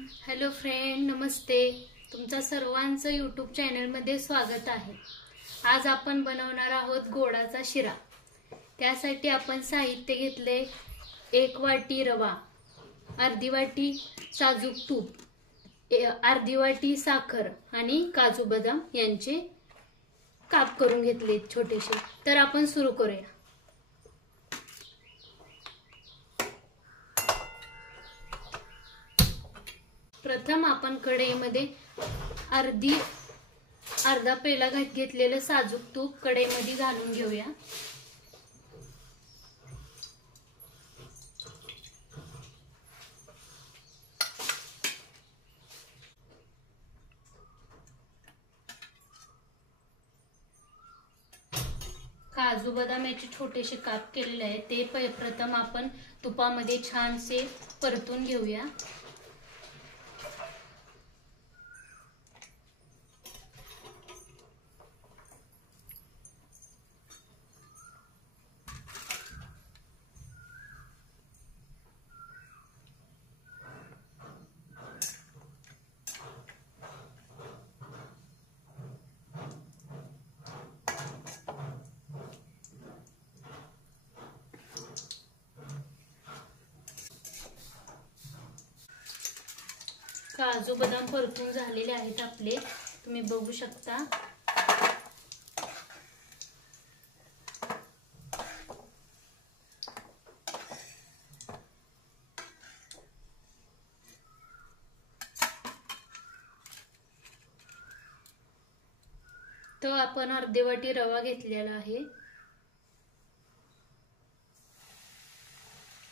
Hello friend, नमस्ते. तुमचा सर्वांचं YouTube चॅनलमध्ये स्वागत आहे. आज आपण बनवणार आहोत गोडाचा शिरा. त्यासाठी आपण साहित्य घेतले: 1 वाटी रवा, अर्धी वाटी साजूक तूप, अर्धी वाटी साखर आणि काजू बदाम यांचे काप करून घेतले छोटेसे. तर आपण सुरू करूया. प्रथम आपण कढईमध्ये अर्धा पेला घेतलेलं साजूक तूप कढईमध्ये घालून घेऊया. काजू बदाम याचे छोटेसे काप केलेले आहे ते प्रथम आपण तुपामध्ये छानसे परतून घेऊया. काजू बदाम परतून झालेले आहेत आपले, तुम्ही बघू शकता. तर आपण अर्धी वाटी रवा घेतलेला आहे,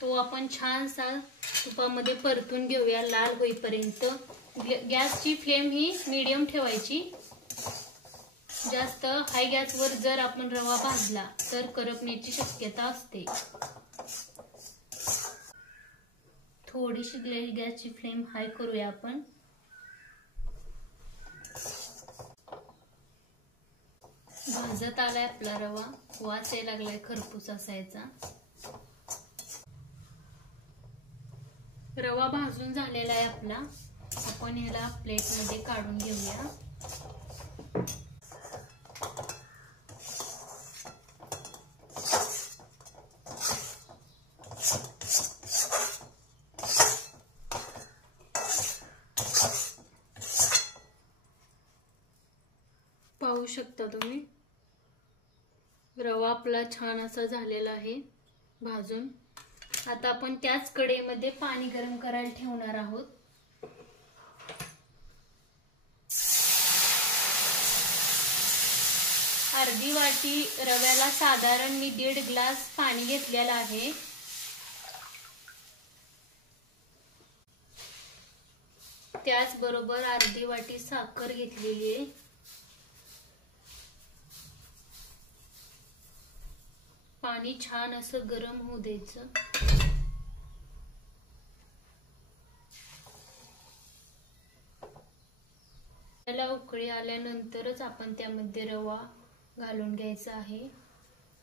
तो आपण छानसा तुपामध्ये परतून घेऊया लाल होईपर्यंत. गॅसची फ्लेम ही मीडियम ठेवायची. जास्त हाय गॅसवर जर आपण रवा भाजला तर करपण्याची शक्यता असते. थोडीशी गॅसची फ्लेम हाय करूया आपण. भाजत आलाय आपला रवा, वास यायला लागलाय खरपूस असायचा. रवा भाजून झालेला आहे आपला. आपण ह्याला प्लेट मध्ये काढून घेऊया. पाहू शकता तुम्ही, रवा आपला छान असा झालेला आहे भाजून. आता आपण त्याच कढईमध्ये पाणी गरम करायला ठेवणार आहोत. अर्धी वाटी रव्याला साधारण मी 1.5 ग्लास पाणी घेतलेलं आहे. त्याचबरोबर अर्धी वाटी साखर घेतलेली आहे. पाणी छान असं गरम होऊ द्यायचं. त्याला उकळी आल्यानंतरच आपण त्यामध्ये रवा घालून घ्यायचा आहे.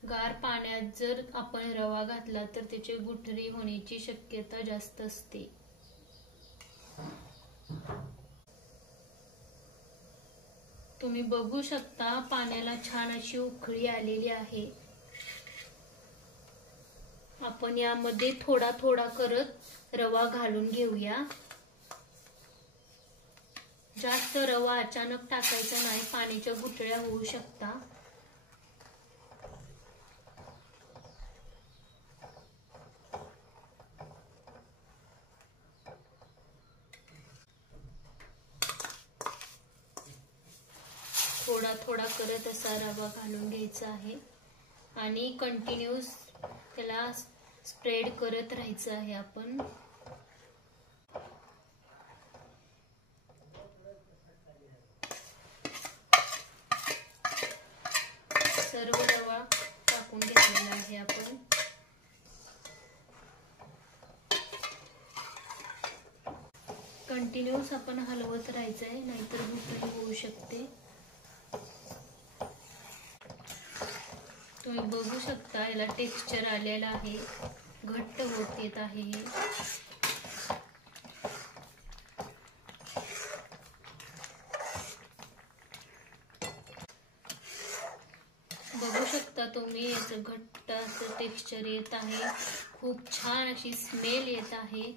गार पाण्यात जर आपण रवा घातला तर त्याची गुठळी होण्याची शक्यता जास्त असते. तुम्ही बघू शकता पाण्याला छान अशी उकळी आलेली आहे. आपण यामध्ये थोडा थोडा करत रवा घालून घेऊया. जास्त रवा अचानक टाकायचा नाही, पाण्याच्या गुठळ्या होऊ शकता. थोडा थोडा करत असा रवा घालून घ्यायचा आहे आणि कंटिन्यूस त्याला स्प्रेड करत राहायचं आहे. आपण सर्व रवा टाकून घेतलेला आहे. आपण कंटिन्यूस आपण हलवत राहायचं आहे, नाहीतर गुठळी होऊ शकते. तुम्ही बघू शकता याला टेक्स्चर आलेला आहे, घट्ट होत येत आहे. शकता तुम्ही, याचं घट्ट असं टेक्स्चर येत आहे, खूप छान अशी स्मेल येत आहे।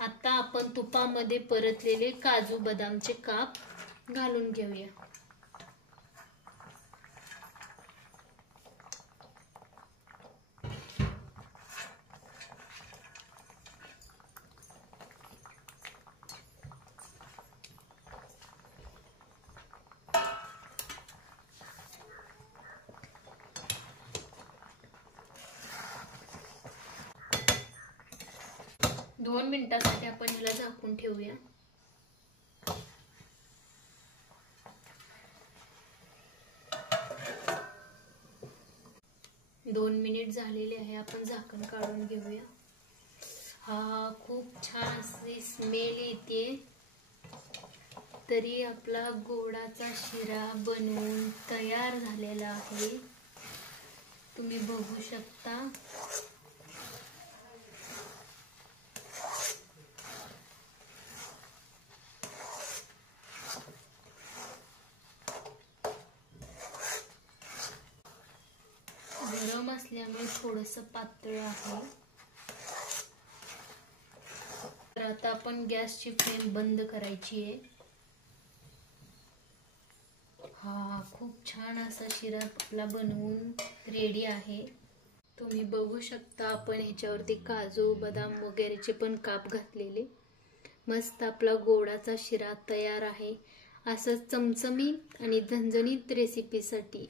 आता आपण तुपामध्ये परतलेले काजू बदामचे काप घालून घेऊया। दोन मिनिटांसाठी आपण याला झाकून ठेवूया। 2 मिनिट झालेले आहे, आपण झाकण काढून घेऊया। हा खूप छान अशी स्मेल येते। तरी आपला गोडाचा शिरा बनवून तयार झालेला आहे, तुम्ही बघू शकता। गरम असल्यामुळे थोडंसं पातळ आहे। तर आता आपण गॅसची फ्लेम बंद करायची आहे। हा खूप छान असा शिरा आपला बनवून रेडी आहे, तुम्ही बघू शकता। आपण ह्याच्यावरती काजू बदाम वगैरेचे पण काप घातलेले। मस्त आपला गोडाचा शिरा तयार आहे। असं चमचमीत आणि झणझणीत रेसिपीसाठी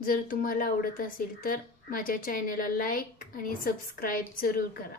जर तुम्हाला आवडत असेल तर माझ्या चॅनलला लाईक आणि सबस्क्राईब जरूर करा।